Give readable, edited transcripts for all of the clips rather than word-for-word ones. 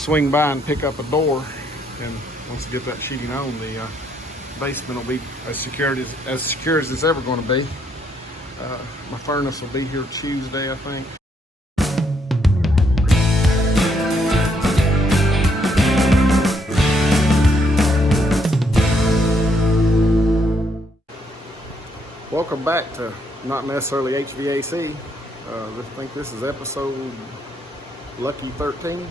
swing by and pick up a door. And once I get that sheeting on, the basement will be as secure as it's ever going to be. My furnace will be here Tuesday, I think. Welcome back to Not Necessarily HVAC. I think this is episode lucky 13.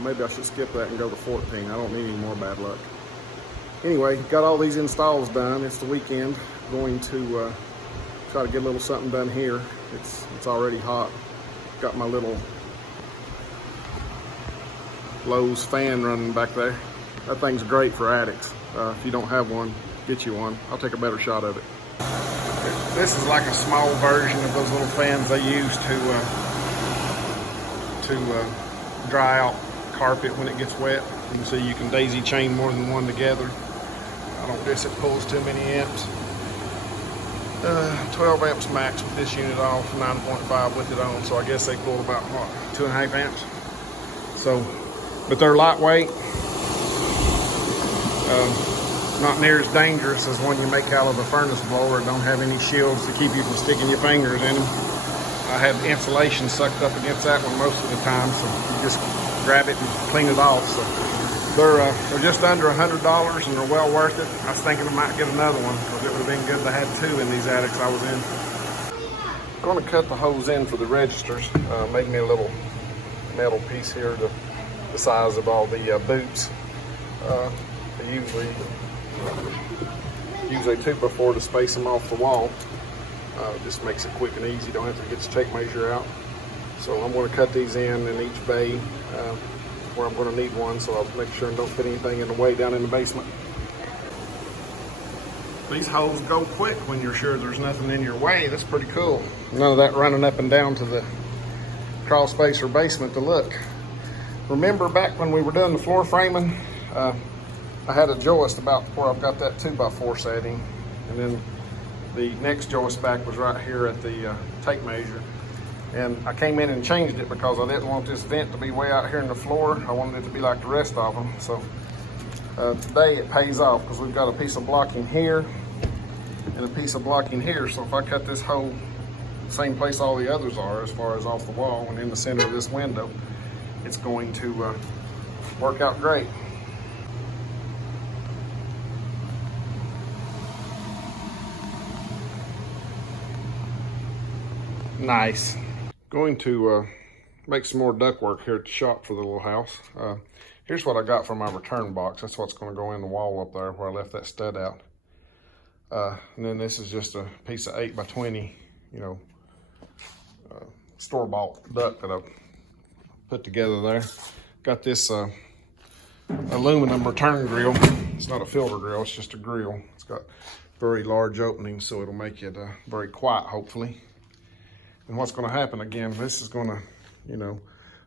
Maybe I should skip that and go to 14. I don't need any more bad luck. Anyway, got all these installs done. It's the weekend. Going to try to get a little something done here. It's already hot. Got my little Lowe's fan running back there. That thing's great for attics. If you don't have one, get you one. I'll take a better shot of it. This is like a small version of those little fans they use to dry out carpet when it gets wet. You can see you can daisy chain more than one together. I don't guess it pulls too many amps. 12 amps max with this unit off, 9.5 with it on, so I guess they pull about, what, 2.5 amps? So, but they're lightweight. Not near as dangerous as one you make out of a furnace blower. Don't have any shields to keep you from sticking your fingers in them. I have insulation sucked up against that one most of the time, so you just grab it and clean it off. So they're just under $100 and they're well worth it. I was thinking I might get another one because it would have been good to have two in these attics I was in. I'm going to cut the hose in for the registers. Made me a little metal piece here the size of all the boots. They usually use a 2x4 to space them off the wall. Just makes it quick and easy. Don't have to get the tape measure out. So I'm going to cut these in each bay where I'm going to need one, so I'll make sure and don't put anything in the way down in the basement. These holes go quick when you're sure there's nothing in your way. That's pretty cool. None of that running up and down to the crawl space or basement to look. Remember back when we were doing the floor framing, I had a joist about where I've got that 2x4 setting, and then the next joist back was right here at the tape measure. And I came in and changed it because I didn't want this vent to be way out here in the floor. I wanted it to be like the rest of them. So today it pays off because we've got a piece of blocking here and a piece of blocking here. So if I cut this hole same place all the others are, as far as off the wall and in the center of this window, it's going to work out great. Nice. Going to make some more ductwork here at the shop for the little house. Here's what I got from my return box. That's what's going to go in the wall up there where I left that stud out. And then this is just a piece of 8x20, store-bought duct that I've put together there. Got this aluminum return grill. It's not a filter grill, it's just a grill. It's got very large openings, so it'll make it very quiet, hopefully. And what's going to happen again, this is going to,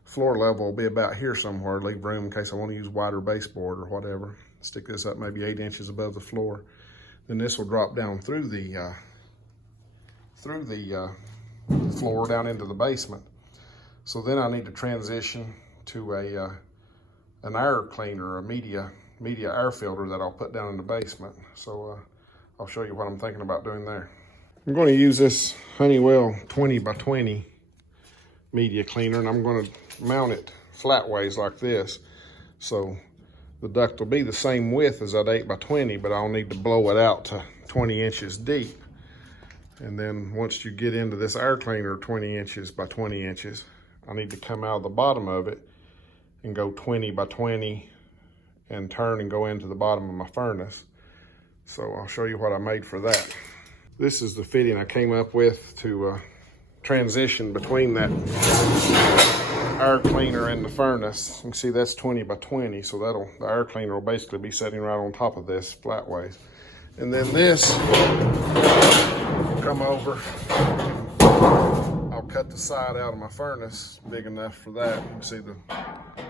floor level will be about here somewhere, leave room in case I want to use wider baseboard or whatever. Stick this up maybe 8 inches above the floor. Then this will drop down through the floor down into the basement. So then I need to transition to an air cleaner, a media air filter that I'll put down in the basement. So I'll show you what I'm thinking about doing there. I'm going to use this Honeywell 20x20 media cleaner, and I'm going to mount it flatways like this. So the duct will be the same width as that 8x20, but I'll need to blow it out to 20 inches deep. And then once you get into this air cleaner 20 inches by 20 inches, I need to come out of the bottom of it and go 20x20 and turn and go into the bottom of my furnace. So I'll show you what I made for that. This is the fitting I came up with to transition between that air cleaner and the furnace. You can see that's 20x20, so the air cleaner will basically be sitting right on top of this flatways. And then this will come over. I'll cut the side out of my furnace big enough for that. You can see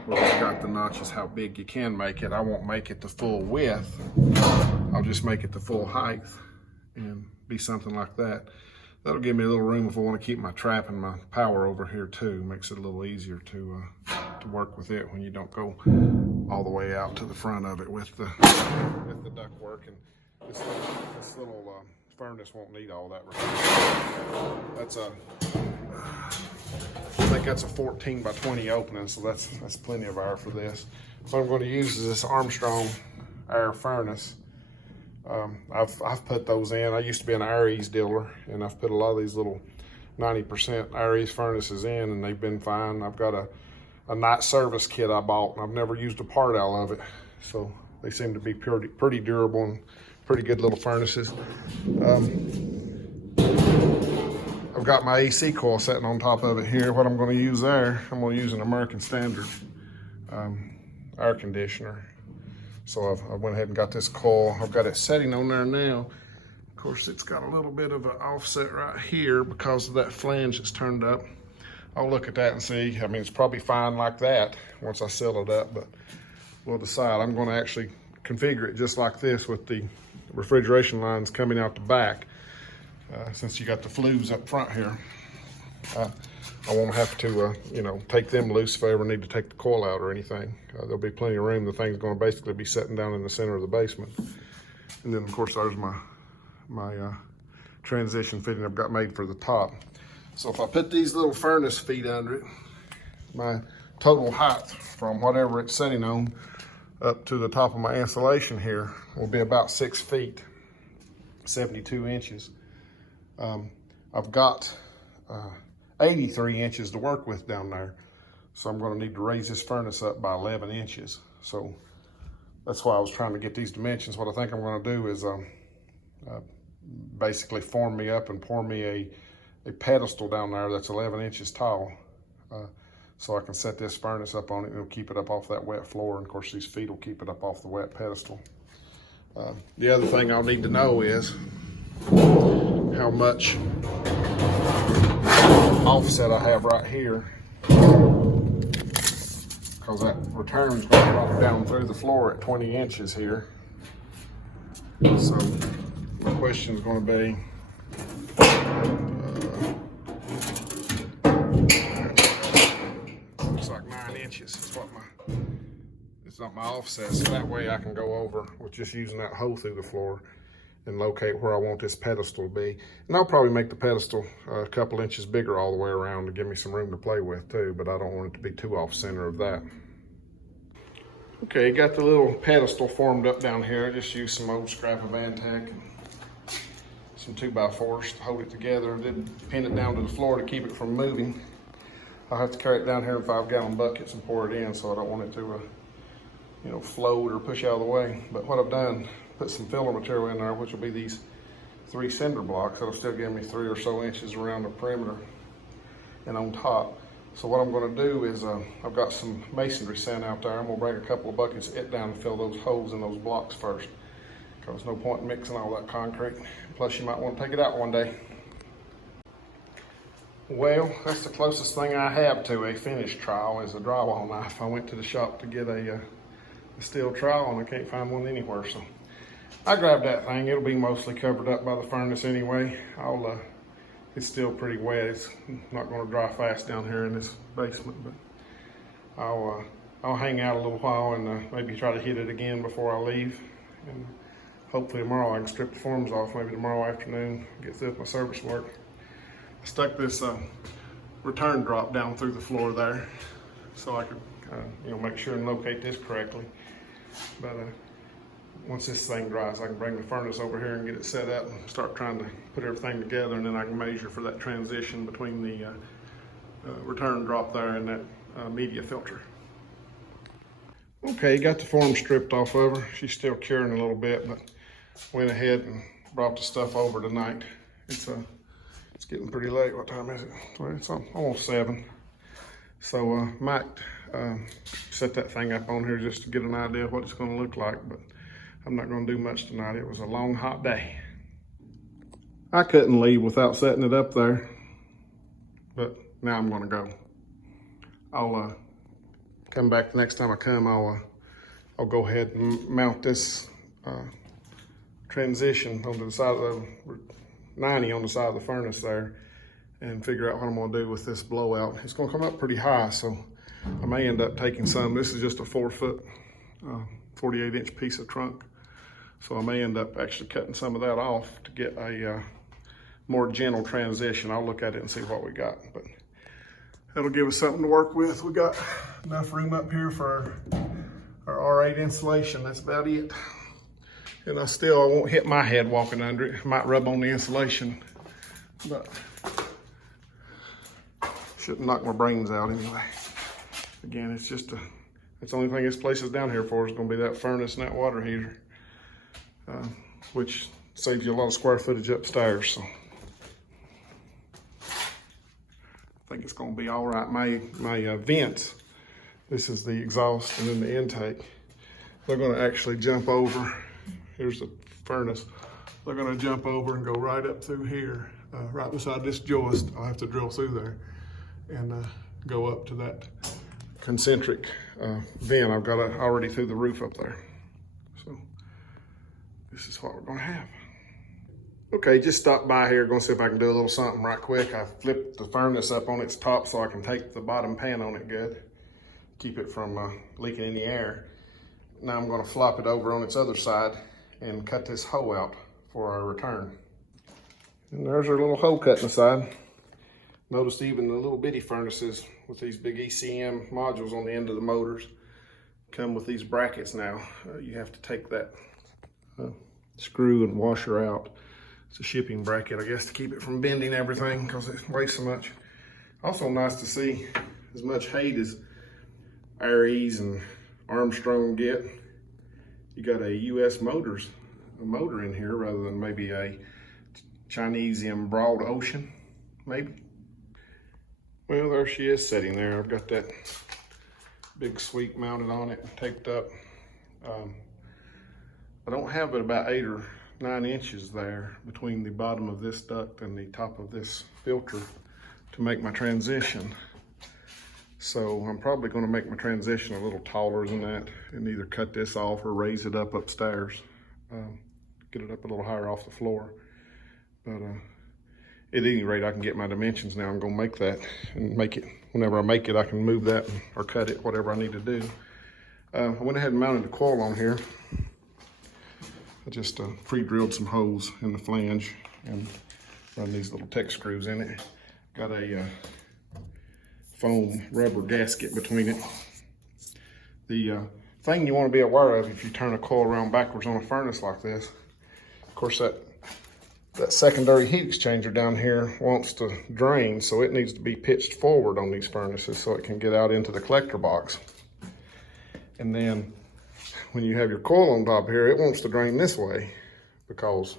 where I've got the notches, how big you can make it. I won't make it the full width. I'll just make it the full height and be something like that. That'll give me a little room if I want to keep my trap and my power over here too. Makes it a little easier to to work with it when you don't go all the way out to the front of it with the duct work. And this little furnace won't need all that. That's a, I think that's a 14 by 20 opening, so that's plenty of air for this. What I'm going to use is this Armstrong air furnace. I've put those in. I used to be an Aries dealer, and I've put a lot of these little 90% Aries furnaces in, and they've been fine. I've got a night service kit I bought, and I've never used a part out of it, so they seem to be pretty durable and pretty good little furnaces. I've got my AC coil sitting on top of it here. What I'm going to use there, I'm going to use an American Standard air conditioner. So I went ahead and got this coil. I've got it setting on there now. Of course, it's got a little bit of an offset right here because of that flange that's turned up. I'll look at that and see. I mean, it's probably fine like that once I seal it up, but we'll decide. I'm going to actually configure it just like this with the refrigeration lines coming out the back. Since you got the flues up front here, I won't have to, you know, take them loose if I ever need to take the coil out or anything. There'll be plenty of room. The thing's going to basically be sitting down in the center of the basement. And then, of course, there's my transition fitting I've got made for the top. So if I put these little furnace feet under it, my total height from whatever it's sitting on up to the top of my insulation here will be about 6 feet, 72 inches. I've got 83 inches to work with down there. So I'm going to need to raise this furnace up by 11 inches. So that's why I was trying to get these dimensions. What I think I'm going to do is basically form me up and pour me a pedestal down there that's 11 inches tall. So I can set this furnace up on it and it'll keep it up off that wet floor. And of course these feet will keep it up off the wet pedestal. The other thing I'll need to know is how much offset I have right here, because that return's going to drop down through the floor at 20 inches here. So my question is going to be, looks like 9 inches. It's not my offset, so that way I can go over with just using that hole through the floor and locate where I want this pedestal to be. And I'll probably make the pedestal a couple inches bigger all the way around to give me some room to play with too, but I don't want it to be too off center of that. Okay, got the little pedestal formed up down here. I just used some old scrap of Antec and some 2x4s to hold it together, and then pin it down to the floor to keep it from moving. I'll have to carry it down here in 5-gallon buckets and pour it in, so I don't want it to you know, float or push out of the way. But what I've done, put some filler material in there, which will be these 3 cinder blocks. That'll still give me 3 or so inches around the perimeter and on top. So what I'm going to do is I've got some masonry sand out there. I'm going to bring a couple of buckets of it down and fill those holes in those blocks first, because there's no point in mixing all that concrete. Plus you might want to take it out one day. Well, that's the closest thing I have to a finished trowel is a drywall knife. I went to the shop to get a steel trowel and I can't find one anywhere, so I grabbed that thing. It'll be mostly covered up by the furnace anyway. It's still pretty wet. It's not going to dry fast down here in this basement, but I'll hang out a little while and maybe try to hit it again before I leave. And hopefully tomorrow I can strip the forms off, maybe tomorrow afternoon, get through with my service work. I stuck this return drop down through the floor there so I could you know, make sure and locate this correctly. But once this thing dries, I can bring the furnace over here and get it set up and start trying to put everything together, and then I can measure for that transition between the return drop there and that media filter. Okay, got the form stripped off of her. She's still curing a little bit, but went ahead and brought the stuff over tonight. It's getting pretty late. What time is it? Well, it's almost 7. So might set that thing up on here just to get an idea of what it's going to look like, but I'm not going to do much tonight. It was a long, hot day. I couldn't leave without setting it up there, but now I'm going to go. I'll come back the next time I come. I'll go ahead and mount this transition onto the side of the 90 on the side of the furnace there, and figure out what I'm going to do with this blowout. It's going to come up pretty high, so I may end up taking some. This is just a 4-foot, 48-inch piece of trunk. So I may end up actually cutting some of that off to get a more gentle transition. I'll look at it and see what we got, but that'll give us something to work with. We got enough room up here for our R8 insulation. That's about it. And I won't hit my head walking under it. Might rub on the insulation, but shouldn't knock my brains out anyway. Again, it's just that's the only thing this place is down here for is gonna be that furnace and that water heater. Which saves you a lot of square footage upstairs. So I think it's gonna be all right. My vents, this is the exhaust and then the intake. They're gonna actually jump over. Here's the furnace. They're gonna jump over and go right up through here, right beside this joist. I'll have to drill through there and go up to that concentric vent I've got already through the roof up there. So this is what we're gonna have. Okay, just stopped by here, gonna see if I can do a little something right quick. I flipped the furnace up on its top so I can take the bottom pan on it good, keep it from leaking any air. Now I'm gonna flop it over on its other side and cut this hole out for our return. And there's our little hole cut in the side. Notice even the little bitty furnaces with these big ECM modules on the end of the motors come with these brackets now. You have to take that screw and washer out. It's a shipping bracket, I guess, to keep it from bending everything because it weighs so much. Also nice to see as much hate as Aries and Armstrong get. You got a US motor in here rather than maybe a Chinesium Broad Ocean, maybe. Well, there she is sitting there. I've got that big sweep mounted on it, taped up. I don't have but about 8 or 9 inches there between the bottom of this duct and the top of this filter to make my transition. So I'm probably gonna make my transition a little taller than that and either cut this off or raise it up upstairs. Get it up a little higher off the floor. But at any rate, I can get my dimensions now. I'm gonna make that and make it, whenever I make it, I can move that or cut it, whatever I need to do. I went ahead and mounted the coil on here. I just pre-drilled some holes in the flange and run these little Tex screws in it. Got a foam rubber gasket between it. The thing you want to be aware of if you turn a coil around backwards on a furnace like this, of course that secondary heat exchanger down here wants to drain, so it needs to be pitched forward on these furnaces so it can get out into the collector box. And then when you have your coil on top here, it wants to drain this way because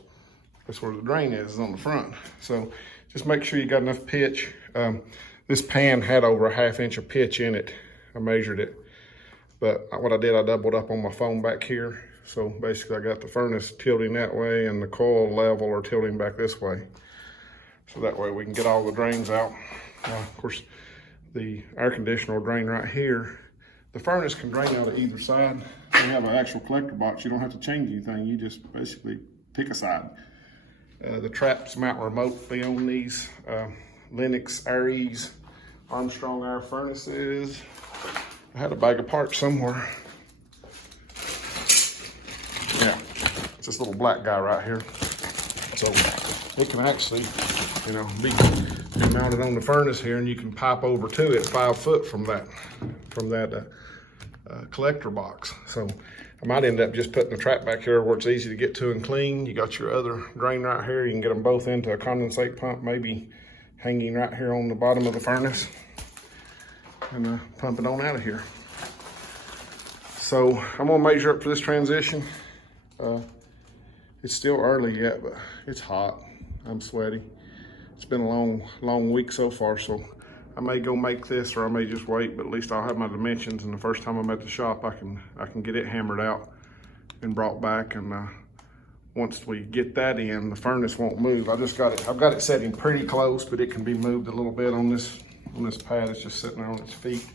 that's where the drain is on the front. So just make sure you got enough pitch. This pan had over a 1/2 inch of pitch in it. I measured it, but what I did, I doubled up on my foam back here. So basically I got the furnace tilting that way and the coil level or tilting back this way. So that way we can get all the drains out. Of course, the air conditioner will drain right here. The furnace can drain out of either side. When you have an actual collector box, you don't have to change anything. You just basically pick a side. The traps mount remotely on these Lennox Aries Armstrong air furnaces. I had a bag of parts somewhere. Yeah, it's this little black guy right here. So it can actually, you know, be mounted on the furnace here, and you can pipe over to it 5 foot from that collector box. So I might end up just putting the trap back here where it's easy to get to and clean. You got your other drain right here. You can get them both into a condensate pump, maybe hanging right here on the bottom of the furnace, and pump it on out of here. So I'm gonna measure up for this transition. It's still early yet, but it's hot. I'm sweaty. It's been a long week so far, so I may go make this or I may just wait, but at least I'll have my dimensions, and the first time I'm at the shop, I can get it hammered out and brought back. And once we get that in, the furnace won't move. I've got it setting pretty close, but it can be moved a little bit on this pad. It's just sitting there on its feet.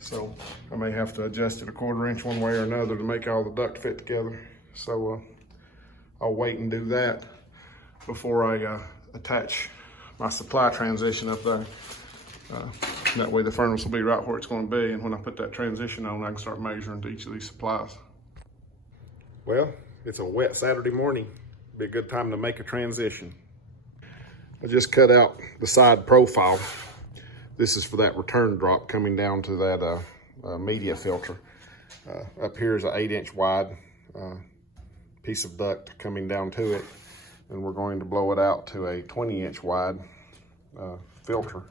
So I may have to adjust it 1/4 inch one way or another to make all the duct fit together. So I'll wait and do that before I attach my supply transition up there. That way the furnace will be right where it's going to be, and when I put that transition on, I can start measuring to each of these supplies. Well, it's a wet Saturday morning. Be a good time to make a transition. I just cut out the side profile. This is for that return drop coming down to that media filter. Up here is an 8-inch wide piece of duct coming down to it, and we're going to blow it out to a 20-inch wide filter.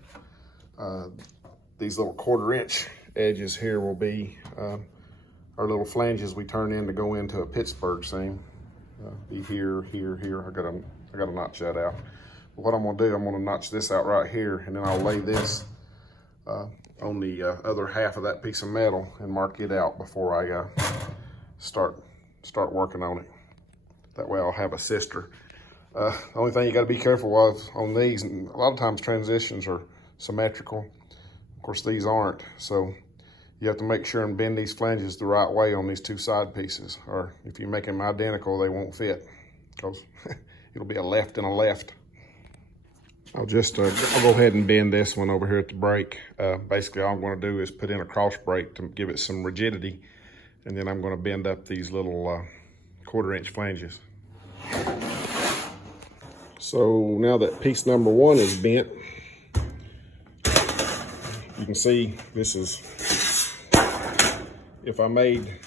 These little 1/4-inch edges here will be our little flanges we turn in to go into a Pittsburgh seam. Be here, here, here. I gotta notch that out. But what I'm gonna do, I'm gonna notch this out right here, and then I'll lay this on the other half of that piece of metal and mark it out before I start working on it. That way I'll have a sister. The only thing you gotta be careful of on these, and a lot of times transitions are symmetrical. Of course, these aren't, so you have to make sure and bend these flanges the right way on these two side pieces, or if you make them identical, they won't fit, because it'll be a left and a left. I'll go ahead and bend this one over here at the brake. Basically, all I'm going to do is put in a cross brake to give it some rigidity, and then I'm going to bend up these little 1/4-inch flanges. So now that piece number 1 is bent, you can see this is, if I made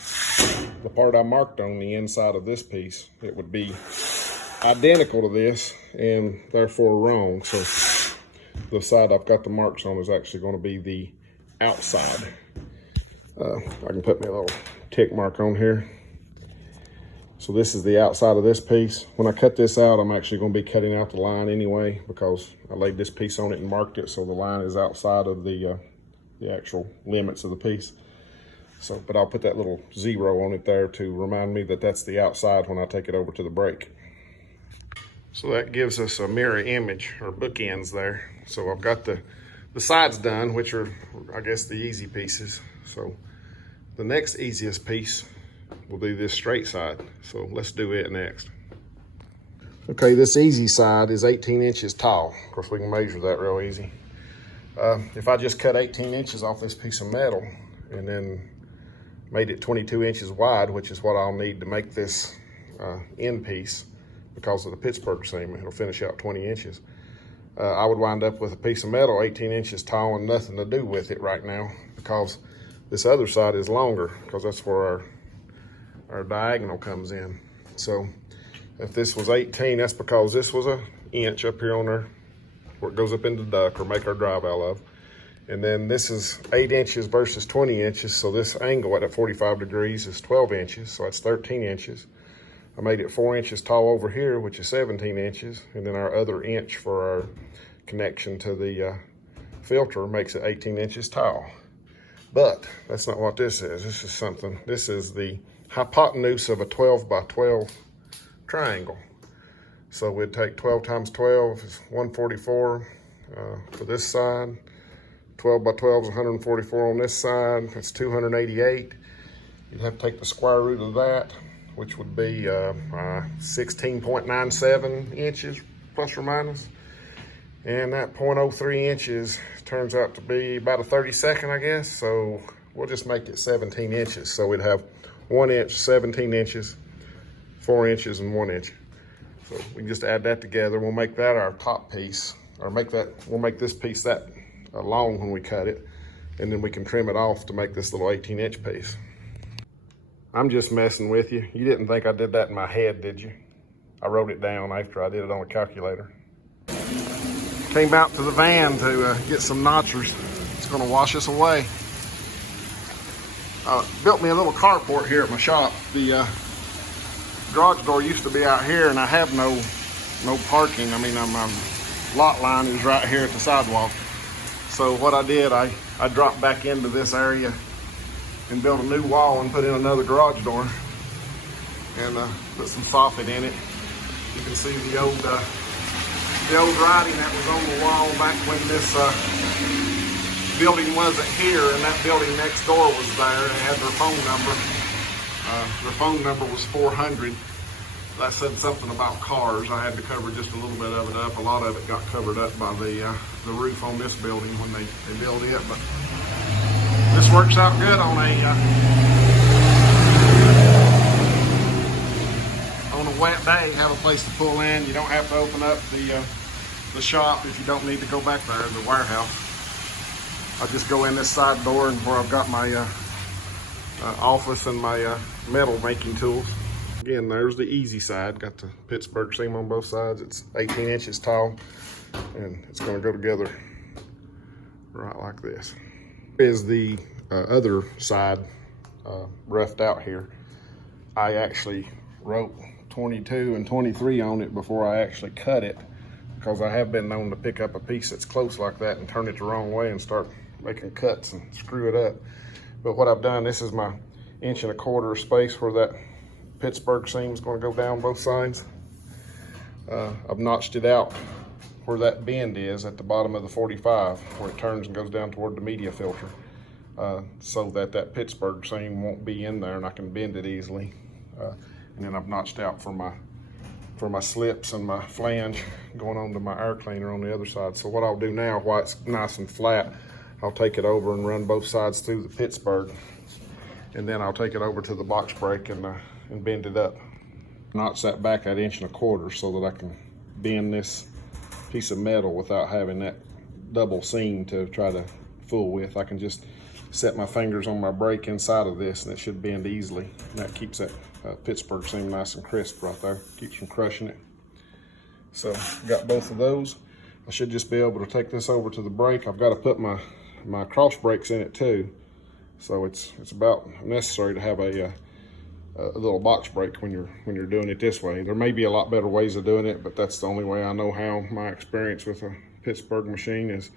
the part I marked on the inside of this piece, it would be identical to this and therefore wrong. So the side I've got the marks on is actually going to be the outside. I can put me a little tick mark on here. So this is the outside of this piece. When I cut this out, I'm actually going to be cutting out the line anyway, because I laid this piece on it and marked it, so the line is outside of the actual limits of the piece. So, but I'll put that little 0 on it there to remind me that that's the outside when I take it over to the brake. So that gives us a mirror image, or bookends there. So I've got the sides done, which are, I guess, the easy pieces. So the next easiest piece will be this straight side. So let's do it next. Okay, this easy side is 18 inches tall. Of course, we can measure that real easy. If I just cut 18 inches off this piece of metal and then made it 22 inches wide, which is what I'll need to make this end piece, because of the Pittsburgh seam, it'll finish out 20 inches. I would wind up with a piece of metal 18 inches tall and nothing to do with it right now, because this other side is longer, because that's where our diagonal comes in. So if this was 18, that's because this was an inch up here on there where it goes up into the duct or make our drive out of. And then this is 8 inches versus 20 inches. So this angle at 45 degrees is 12 inches. So that's 13 inches. I made it 4 inches tall over here, which is 17 inches. And then our other inch for our connection to the filter makes it 18 inches tall. But that's not what this is. This is something, this is the hypotenuse of a 12 by 12 triangle. So we'd take 12 times 12 is 144 for this side. 12 by 12 is 144 on this side. That's 288. You'd have to take the square root of that, which would be 16.97 inches plus or minus. And that 0.03 inches turns out to be about a 32nd, I guess. So we'll just make it 17 inches. So we'd have 1 inch, 17 inches, 4 inches, and 1 inch. So we can just add that together. We'll make that our top piece, or we'll make this piece that long when we cut it, and then we can trim it off to make this little 18-inch piece. I'm just messing with you. You didn't think I did that in my head, did you? I wrote it down after I did it on a calculator. Came out to the van to get some notchers. It's gonna wash us away. Built me a little carport here at my shop. The garage door used to be out here, and I have no parking. I mean, my lot line is right here at the sidewalk. So what I did, I dropped back into this area and built a new wall and put in another garage door and put some soffit in it. You can see the old writing that was on the wall back when this building wasn't here, and that building next door was there and had their phone number. Their phone number was 400. I said something about cars. I had to cover just a little bit of it up. A lot of it got covered up by the roof on this building when they built it, but this works out good on a wet day. Have a place to pull in. You don't have to open up the shop if you don't need to go back there, the warehouse. I just go in this side door and where I've got my office and my metal making tools. Again, there's the easy side. Got the Pittsburgh seam on both sides. It's 18 inches tall, and it's going to go together right like this. Is the other side roughed out here. I actually wrote 22 and 23 on it before I actually cut it, because I have been known to pick up a piece that's close like that and turn it the wrong way and start making cuts and screw it up. But what I've done, this is my 1.25 inch space where that Pittsburgh seam is going to go down both sides. I've notched it out where that bend is at the bottom of the 45, where it turns and goes down toward the media filter, so that Pittsburgh seam won't be in there and I can bend it easily. And then I've notched out for my slips and my flange going on to my air cleaner on the other side. So what I'll do now, while it's nice and flat, I'll take it over and run both sides through the Pittsburgh, and then I'll take it over to the box break and bend it up. Notch that back at 1.25 inches so that I can bend this piece of metal without having that double seam to try to fool with. I can just set my fingers on my brake inside of this and it should bend easily. And that keeps that Pittsburgh seam nice and crisp right there. Keeps from crushing it. So got both of those. I should just be able to take this over to the brake. I've got to put my cross brakes in it too. So it's about necessary to have a little box brake when you're doing it this way. There may be a lot better ways of doing it, but that's the only way I know how. My experience with a Pittsburgh machine is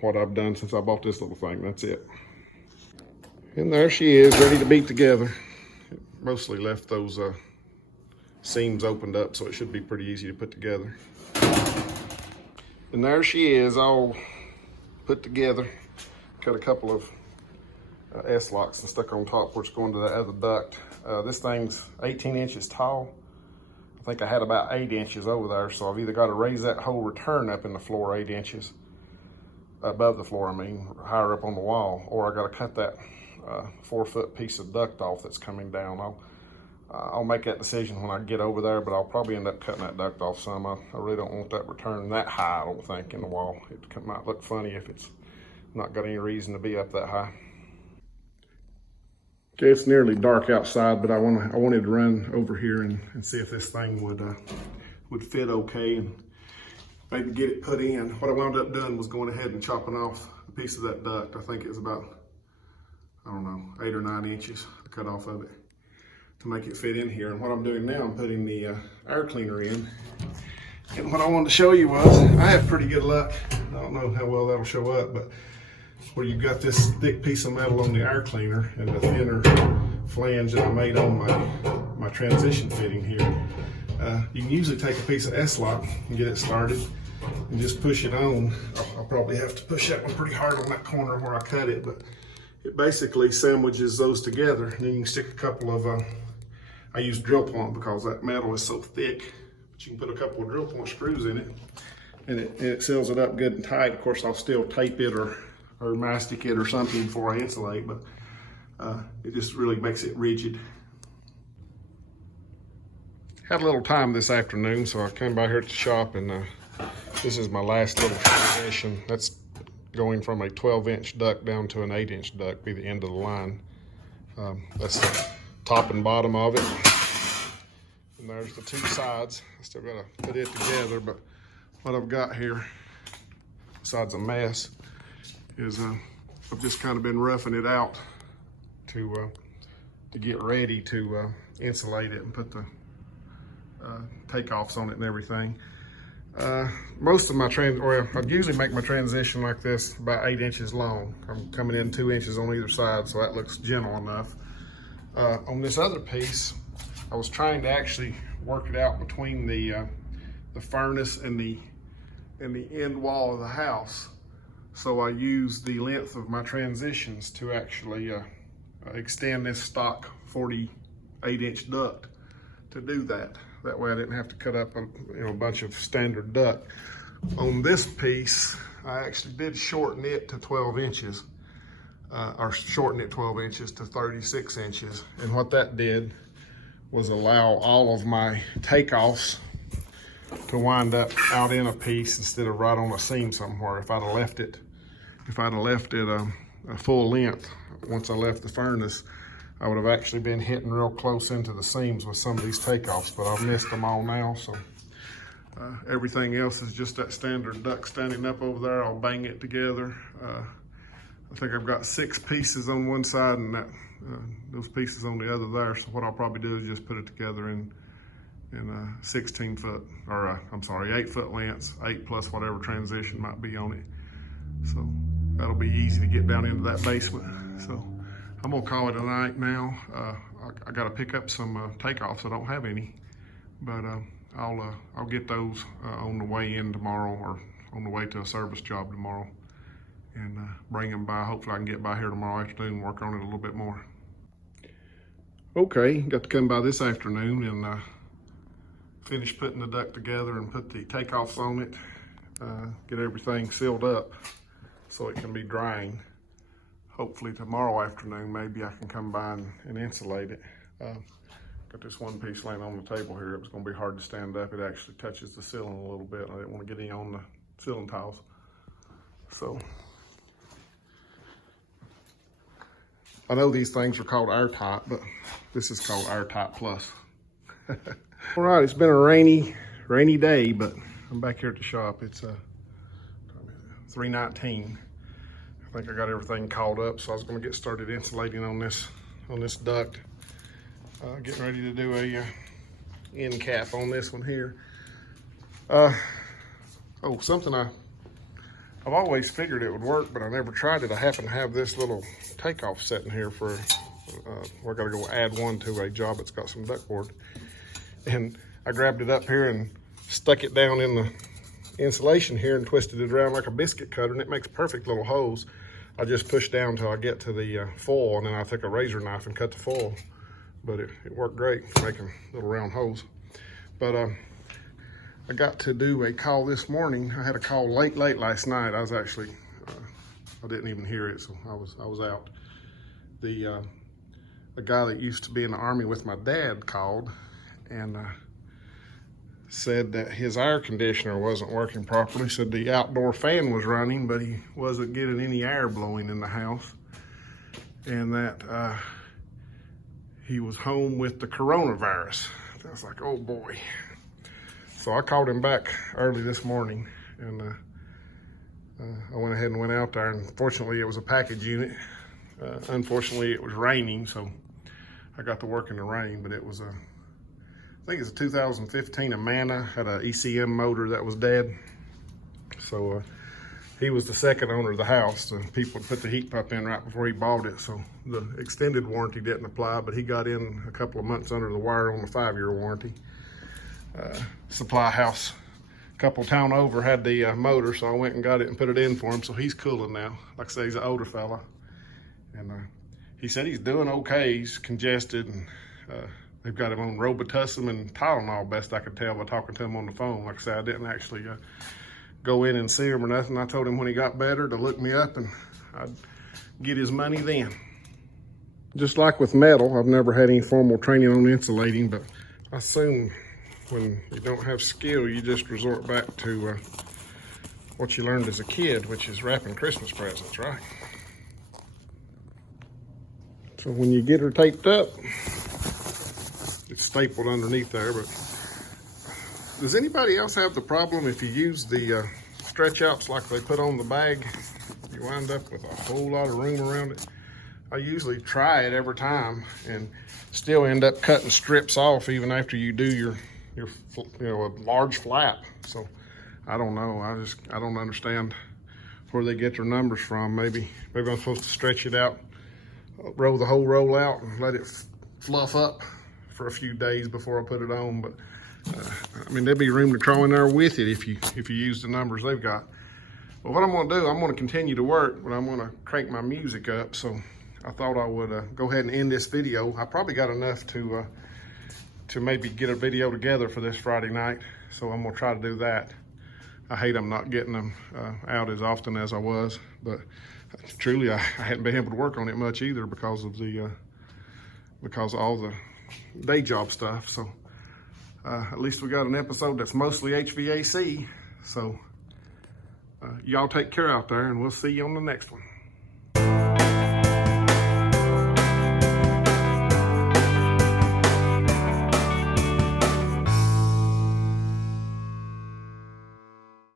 what I've done since I bought this little thing. That's it. And there she is, ready to beat together. It mostly left those seams opened up, so it should be pretty easy to put together. And there she is, all put together. Cut a couple of S-locks and stuck on top where it's going to the other duct. This thing's 18 inches tall. I think I had about 8 inches over there, so I've either got to raise that whole return up in the floor 8 inches, above the floor, I mean, higher up on the wall, or I got to cut that 4-foot piece of duct off that's coming down. I'll make that decision when I get over there, but I'll probably end up cutting that duct off some. I really don't want that return that high, I don't think, in the wall. It might look funny if it's not got any reason to be up that high. Okay, it's nearly dark outside, but I wanted to run over here and see if this thing would fit okay and maybe get it put in. What I wound up doing was going ahead and chopping off a piece of that duct. I think it was about, I don't know, 8 or 9 inches to cut off of it to make it fit in here. And what I'm doing now, I'm putting the air cleaner in. And what I wanted to show you was, I have pretty good luck. I don't know how well that'll show up, but where you've got this thick piece of metal on the air cleaner and the thinner flange that I made on my transition fitting here. You can usually take a piece of S-lock and get it started and just push it on. I'll probably have to push that one pretty hard on that corner where I cut it, but it basically sandwiches those together. And then you can stick a couple of, I use drill point because that metal is so thick, but you can put a couple of drill point screws in it and it seals it up good and tight. Of course, I'll still tape it or mastic it or something before I insulate, but it just really makes it rigid. Had a little time this afternoon, so I came by here to the shop, and this is my last little transition. That's going from a 12-inch duct down to an 8-inch duct, be the end of the line. That's the top and bottom of it. And there's the two sides. I still gotta put it together, but what I've got here, besides a mess, is I've just kind of been roughing it out to get ready to insulate it and put the takeoffs on it and everything. Most of my I'd usually make my transition like this about 8 inches long. I'm coming in 2 inches on either side, so that looks gentle enough. On this other piece, I was trying to actually work it out between the furnace and the end wall of the house. So I used the length of my transitions to actually extend this stock 48-inch duct to do that. That way I didn't have to cut up a bunch of standard duck. On this piece, I actually did shorten it to 12 inches, or shorten it 12 inches to 36 inches. And what that did was allow all of my takeoffs to wind up out in a piece instead of right on a seam somewhere. If I'd have left it a full length, once I left the furnace, I would have actually been hitting real close into the seams with some of these takeoffs, but I've missed them all now. So everything else is just that standard duck standing up over there. I'll bang it together. I think I've got 6 pieces on one side and those pieces on the other there. So what I'll probably do is just put it together in 16 foot, or I'm sorry, 8 foot lengths, 8 plus whatever transition might be on it. So that'll be easy to get down into that basement. So I'm gonna call it a night now. I gotta pick up some takeoffs. I don't have any, but I'll get those on the way in tomorrow, or on the way to a service job tomorrow, and bring them by. Hopefully I can get by here tomorrow afternoon and work on it a little bit more. Okay, got to come by this afternoon and finish putting the duct together and put the takeoffs on it, get everything sealed up so it can be drying. Hopefully tomorrow afternoon, maybe I can come by and insulate it. Got this one piece laying on the table here. It was gonna be hard to stand up. It actually touches the ceiling a little bit. I didn't want to get any on the ceiling tiles. So, I know these things are called airtight, but this is called airtight plus. All right, it's been a rainy day, but I'm back here at the shop. It's 3:19. I think I got everything called up, so I was gonna get started insulating on this duct. Getting ready to do a end cap on this one here. Something I've always figured it would work, but I never tried it. I happen to have this little takeoff sitting here for, we're gonna go add one to a job that's got some ductboard. And I grabbed it up here and stuck it down in the insulation here and twisted it around like a biscuit cutter, and it makes perfect little holes. I just push down until I get to the foil, and then I took a razor knife and cut the foil. But it worked great for making little round holes. But I got to do a call this morning. I had a call late last night. I was actually, I didn't even hear it, so I was out. The guy that used to be in the Army with my dad called and said that his air conditioner wasn't working properly. Said the outdoor fan was running, but he wasn't getting any air blowing in the house. And that he was home with the coronavirus. I was like, oh boy. So I called him back early this morning, and I went ahead and went out there, and fortunately it was a package unit. Unfortunately it was raining, so I got to work in the rain, but it was I think it's a 2015 Amana, had an ECM motor that was dead. So he was the second owner of the house. The people put the heat pump in right before he bought it, so the extended warranty didn't apply, but he got in a couple of months under the wire on the 5-year warranty. Supply house a couple town over had the motor, so I went and got it and put it in for him, so he's cooling now. Like I say, he's an older fella. And he said he's doing okay. He's congested, and they've got him on Robitussin and Tylenol, best I could tell by talking to him on the phone. Like I said, I didn't actually go in and see him or nothing. I told him when he got better to look me up and I'd get his money then. Just like with metal, I've never had any formal training on insulating, but I assume when you don't have skill, you just resort back to what you learned as a kid, which is wrapping Christmas presents, right? So when you get her taped up, it's stapled underneath there, but does anybody else have the problem if you use the stretch outs like they put on the bag, you wind up with a whole lot of room around it? I usually try it every time and still end up cutting strips off even after you do your a large flap. So I don't know. I don't understand where they get their numbers from. Maybe I'm supposed to stretch it out, roll the whole roll out and let it fluff up for a few days before I put it on. But I mean, there'd be room to crawl in there with it if you use the numbers they've got. But what I'm gonna do, I'm gonna continue to work, but I'm gonna crank my music up. So I thought I would go ahead and end this video. I probably got enough to to maybe get a video together for this Friday night. So I'm gonna try to do that. I hate I'm not getting them out as often as I was, but truly I hadn't been able to work on it much either because of all the day job stuff. So at least we got an episode that's mostly HVAC. So y'all take care out there, and we'll see you on the next one.